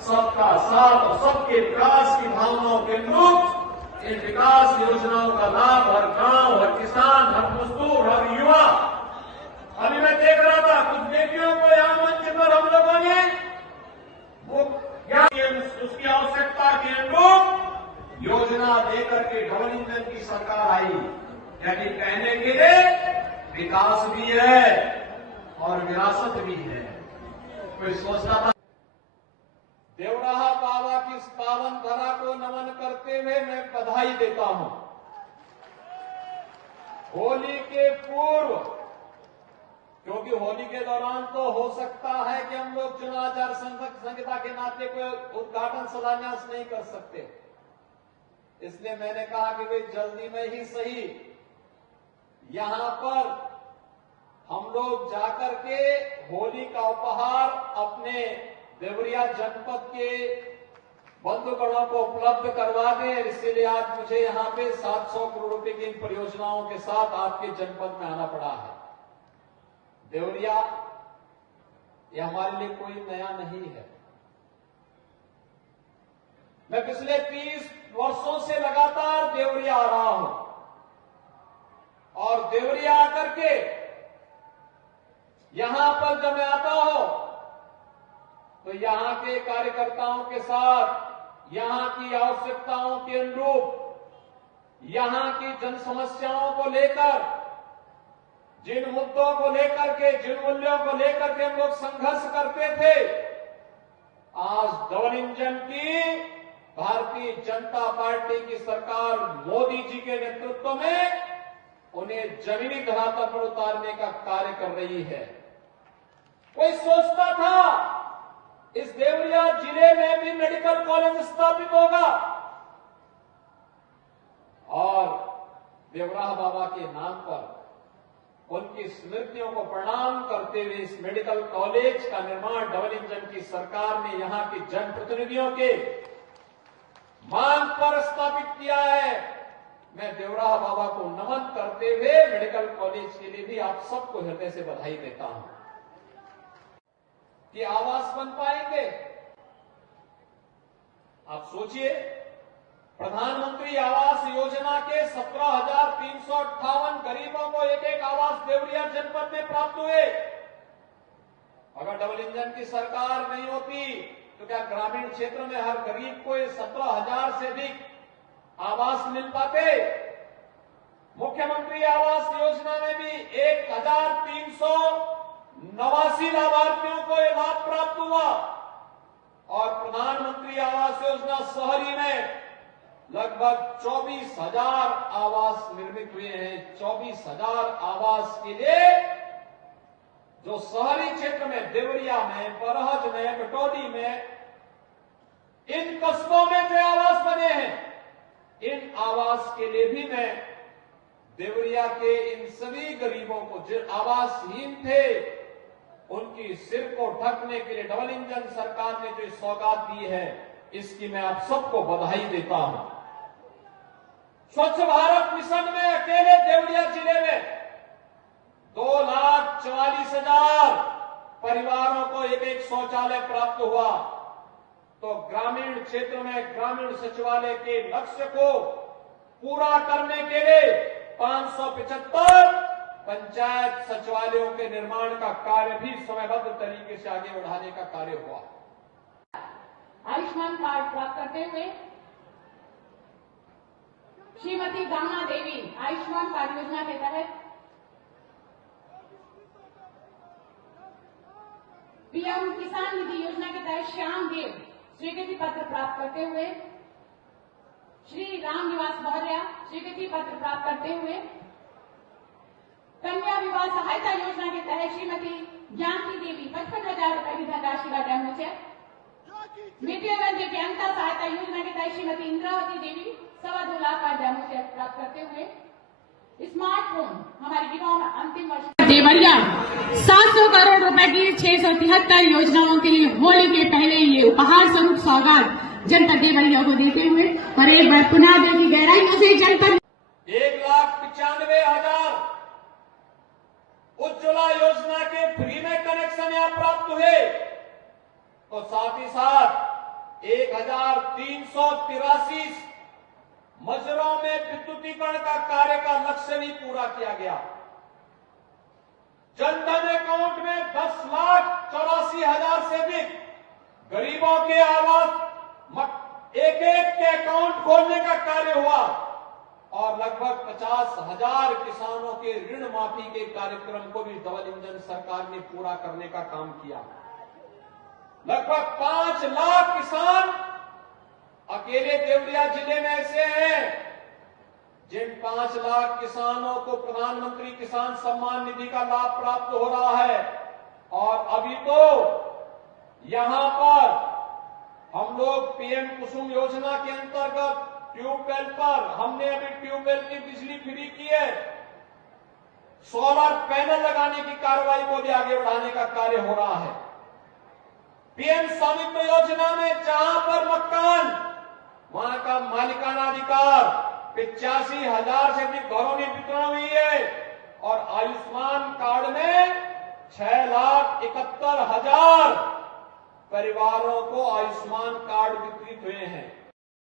सबका साथ और सबके विकास की भावनाओं के अनुरूप इन विकास योजनाओं का लाभ हर गांव, हर किसान, हर मजदूर, हर युवा। अभी मैं देख रहा था कुछ बेटियों को यहां मंच पर हम लोगों ने वो उसकी आवश्यकता के अनुरूप योजना देकर के डबल इंजन की सरकार आई। यानी कहने के लिए विकास भी है और विरासत भी है। कोई सोचता था। देवराहा बाबा की इस पावन धरा को नमन करते हुए मैं बधाई देता हूं। होली के पूर्व, क्योंकि होली के दौरान तो हो सकता है कि हम लोग चुनाव आचार संहिता के नाते कोई उद्घाटन शिलान्यास नहीं कर सकते, इसलिए मैंने कहा कि वे जल्दी में ही सही यहां पर हम लोग जाकर के होली का उपहार अपने देवरिया जनपद के बंधुगणों को उपलब्ध करवा दें। इसीलिए आज मुझे यहां पे 700 करोड़ रुपए की इन परियोजनाओं के साथ आपके जनपद में आना पड़ा है। देवरिया ये हमारे लिए कोई नया नहीं है। मैं पिछले 30 वर्षों से लगातार देवरिया आ रहा हूं और देवरिया आकर के यहां पर जब मैं आता हूं तो यहां के कार्यकर्ताओं के साथ यहां की आवश्यकताओं के अनुरूप यहां की जन समस्याओं को लेकर, जिन मुद्दों को लेकर के, जिन मूल्यों को लेकर के हम लोग संघर्ष करते थे, आज डबल इंजन की भारतीय जनता पार्टी की सरकार मोदी जी के नेतृत्व में उन्हें जमीनी धरातल पर उतारने का कार्य कर रही है। कोई सोचता था इस देवरिया जिले में भी मेडिकल कॉलेज स्थापित होगा और देवराहा बाबा के नाम पर उनकी स्मृतियों को प्रणाम करते हुए इस मेडिकल कॉलेज का निर्माण डबल इंजन की सरकार ने यहां के जनप्रतिनिधियों के मांग पर स्थापित किया है। मैं देवराहा बाबा को नमन करते हुए मेडिकल कॉलेज के लिए भी आप सबको हृदय से बधाई देता हूं कि आवास बन पाएंगे। आप सोचिए, प्रधानमंत्री आवास योजना के 17,358 गरीबों को एक एक आवास देवरिया जनपद में प्राप्त हुए। अगर डबल इंजन की सरकार नहीं होती तो क्या ग्रामीण क्षेत्र में हर गरीब को 17,000 से अधिक आवास मिल पाते? मुख्यमंत्री आवास योजना में भी 1,389 लाभार्थियों को यह लाभ प्राप्त हुआ और प्रधानमंत्री आवास योजना शहरी में लगभग 24,000 आवास निर्मित हुए हैं। 24,000 आवास के लिए जो शहरी क्षेत्र में देवरिया में, बरहज में, कटौदी में, इन कस्बों में जो आवास बने हैं, इन आवास के लिए भी मैं देवरिया के इन सभी गरीबों को जो आवासहीन थे उनकी सिर को ढकने के लिए डबल इंजन सरकार ने जो सौगात दी है, इसकी मैं आप सबको बधाई देता हूं। स्वच्छ भारत मिशन में अकेले देवरिया जिले में 2,44,000 परिवारों को एक एक शौचालय प्राप्त हुआ। तो ग्रामीण क्षेत्र में ग्रामीण सचिवालय के लक्ष्य को पूरा करने के लिए 575 पंचायत सचिवालयों के निर्माण का कार्य भी समयबद्ध तरीके से आगे बढ़ाने का कार्य हुआ। आयुष्मान कार्ड प्राप्त करते हुए श्रीमती गंगा देवी आयुष्मान कार्ड योजना के तहत पीएम किसान निधि योजना के तहत श्याम देव स्वीकृति पत्र प्राप्त करते हुए, श्री राम निवास मौर्य स्वीकृति पत्र प्राप्त करते हुए, कन्या विवाह सहायता योजना के तहत श्रीमती ज्ञानती देवी 55,000 रुपए की धनराशि का डेमो चेक, मृत्युगंज दिव्यांगता सहायता योजना के तहत श्रीमती इंद्रावती देवी 2.25 लाख का डेमो चेक प्राप्त करते हुए, स्मार्टफोन हमारे युवाओं में अंतिम वर्ष देवरिया 700 करोड़ रुपए की 673 योजनाओं के लिए होली के पहले ये उपहार स्वरूप सौगात जनपद देवरिया को देते हुए और एक बार पुनः दिल की गहराइयों से जनपद 1,95,000 उज्ज्वला योजना के फ्री में कनेक्शन यहाँ प्राप्त हुए। तो साथ ही साथ 1383 मजरों में विद्युतीकरण का कार्य का लक्ष्य भी पूरा किया गया। जनधन अकाउंट में 10,84,000 से अधिक गरीबों के आवास एक के अकाउंट खोलने का कार्य हुआ और लगभग 50,000 किसानों के ऋण माफी के कार्यक्रम को भी डबल इंजन सरकार ने पूरा करने का काम किया। लगभग 5 लाख किसान अकेले देवरिया जिले में ऐसे हैं जिन 5 लाख किसानों को प्रधानमंत्री किसान सम्मान निधि का लाभ प्राप्त हो रहा है। और अभी तो यहां पर हम लोग पीएम कुसुम योजना के अंतर्गत ट्यूबवेल पर हमने अभी ट्यूबवेल की बिजली फ्री की है। सोलर पैनल लगाने की कार्रवाई को भी आगे बढ़ाने का कार्य हो रहा है। पीएम स्वामित्व योजना में जहां पर मकान वहां का मालिकाना अधिकार 85,000 से अधिक घरों में वितरण हुई है और आयुष्मान कार्ड में 6,71,000 परिवारों को आयुष्मान कार्ड वितरित हुए हैं।